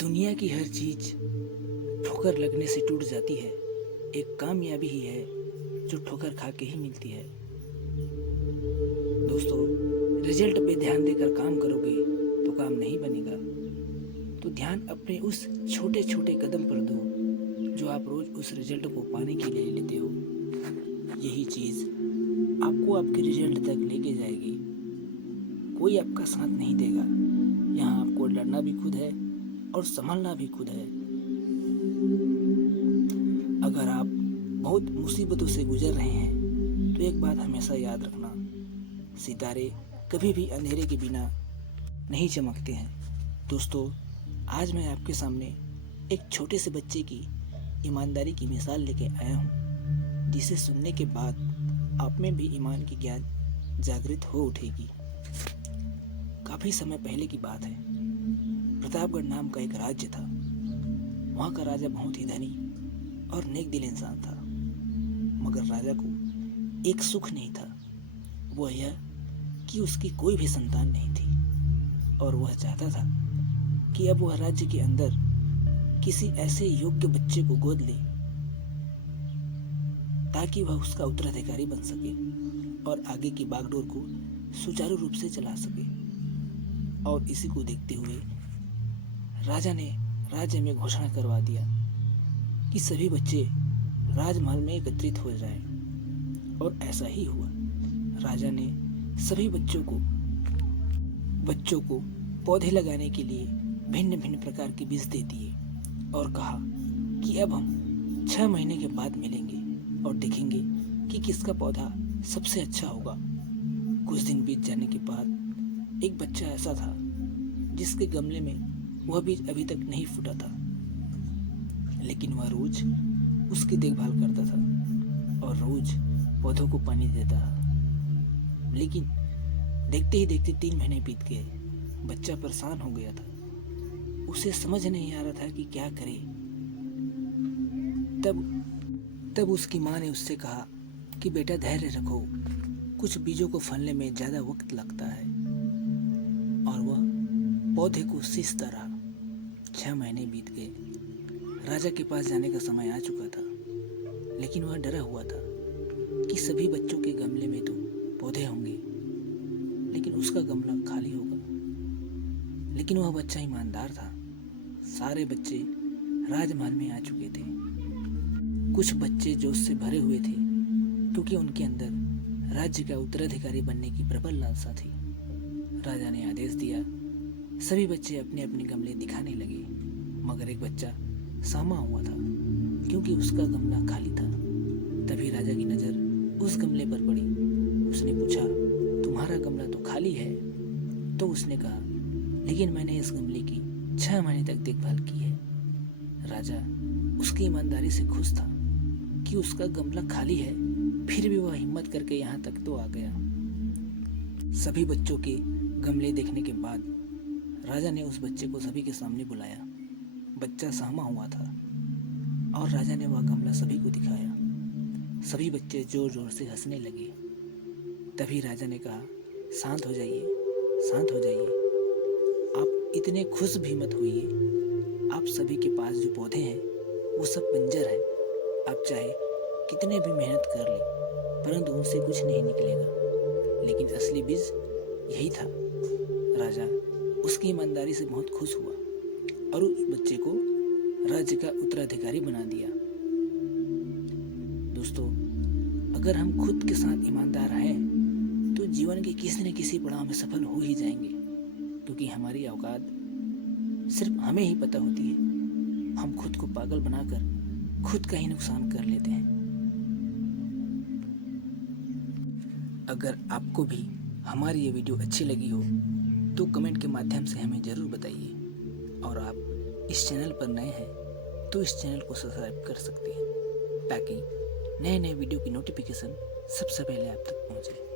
दुनिया की हर चीज ठोकर लगने से टूट जाती है। एक कामयाबी ही है जो ठोकर खा के ही मिलती है। दोस्तों, रिजल्ट पे ध्यान देकर काम करोगे तो काम नहीं बनेगा। तो ध्यान अपने उस छोटे छोटे कदम पर दो जो आप रोज उस रिजल्ट को पाने के लिए लेते हो। यही चीज आपको आपके रिजल्ट तक लेके जाएगी। कोई आपका साथ नहीं देगा। यहाँ आपको लड़ना भी खुद है और संभालना भी खुद है। अगर आप बहुत मुसीबतों से गुजर रहे हैं तो एक बात हमेशा याद रखना, सितारे कभी भी अंधेरे के बिना नहीं चमकते हैं। दोस्तों, आज मैं आपके सामने एक छोटे से बच्चे की ईमानदारी की मिसाल लेके आया हूँ, जिसे सुनने के बाद आप में भी ईमान की ज्ञान जागृत हो उठेगी। काफी समय पहले की बात है। प्रतापगढ़ नाम का एक राज्य था। वहाँ का राजा बहुत ही धनी और नेक दिल इंसान था, मगर राजा को एक सुख नहीं था। वह यह कि उसकी कोई भी संतान नहीं थी और वह चाहता था कि अब वह राज्य के अंदर किसी ऐसे योग्य बच्चे को गोद ले ताकि वह उसका उत्तराधिकारी बन सके और आगे की बागडोर को सुचारू रूप से चला सके। और इसी को देखते हुए राजा ने राज्य में घोषणा करवा दिया कि सभी बच्चे राजमहल में एकत्रित हो जाएं। और ऐसा ही हुआ। राजा ने सभी बच्चों को पौधे लगाने के लिए भिन्न भिन्न प्रकार के बीज दे दिए और कहा कि अब हम 6 महीने के बाद मिलेंगे और देखेंगे कि किसका पौधा सबसे अच्छा होगा। कुछ दिन बीत जाने के बाद एक बच्चा ऐसा था जिसके गमले में वह बीज अभी तक नहीं फूटा था, लेकिन वह रोज उसकी देखभाल करता था और रोज पौधों को पानी देता था। लेकिन देखते ही देखते 3 महीने बीत गए। बच्चा परेशान हो गया था। उसे समझ नहीं आ रहा था कि क्या करे। तब उसकी माँ ने उससे कहा कि बेटा धैर्य रखो, कुछ बीजों को फलने में ज्यादा वक्त लगता है। और वह पौधे को सींचता रहा। 6 महीने बीत गए। राजा के पास जाने का समय आ चुका था, लेकिन वह डरा हुआ था कि सभी बच्चों के गमले में तो पौधे होंगे, लेकिन उसका गमला खाली होगा। लेकिन वह बच्चा ईमानदार था। सारे बच्चे राजमहल में आ चुके थे। कुछ बच्चे जोश से भरे हुए थे क्योंकि उनके अंदर राज्य का उत्तराधिकारी बनने की प्रबल लालसा थी। राजा ने आदेश दिया। सभी बच्चे अपने अपने गमले दिखाने लगे, मगर एक बच्चा सहमा हुआ था क्योंकि उसका गमला खाली था। तभी राजा की नजर उस गमले पर पड़ी। उसने पूछा, तुम्हारा गमला तो खाली है? तो उसने कहा, लेकिन मैंने इस गमले की 6 महीने तक देखभाल की है। राजा उसकी ईमानदारी से खुश था कि उसका गमला खाली है, फिर भी वह हिम्मत करके यहाँ तक तो आ गया। सभी बच्चों के गमले देखने के बाद राजा ने उस बच्चे को सभी के सामने बुलाया। बच्चा सहमा हुआ था और राजा ने वह गमला सभी को दिखाया। सभी बच्चे जोर जोर से हंसने लगे। तभी राजा ने कहा, शांत हो जाइए, शांत हो जाइए। आप इतने खुश भी मत होइए। आप सभी के पास जो पौधे हैं वो सब बंजर हैं। आप चाहे कितने भी मेहनत कर ले, परंतु उनसे कुछ नहीं निकलेगा। लेकिन असली बीज यही था। राजा उसकी ईमानदारी से बहुत खुश हुआ और उस बच्चे को राज्य का उत्तराधिकारी बना दिया। दोस्तों, अगर हम खुद के साथ ईमानदार हैं तो जीवन के किसी न किसी पड़ाव में सफल हो ही जाएंगे, क्योंकि हमारी औकात सिर्फ हमें ही पता होती है। हम खुद को पागल बनाकर खुद का ही नुकसान कर लेते हैं। अगर आपको भी हमारी ये वीडियो अच्छी लगी हो तो कमेंट के माध्यम से हमें ज़रूर बताइए। और आप इस चैनल पर नए हैं तो इस चैनल को सब्सक्राइब कर सकते हैं ताकि नए नए वीडियो की नोटिफिकेशन सबसे पहले आप तक पहुंचे।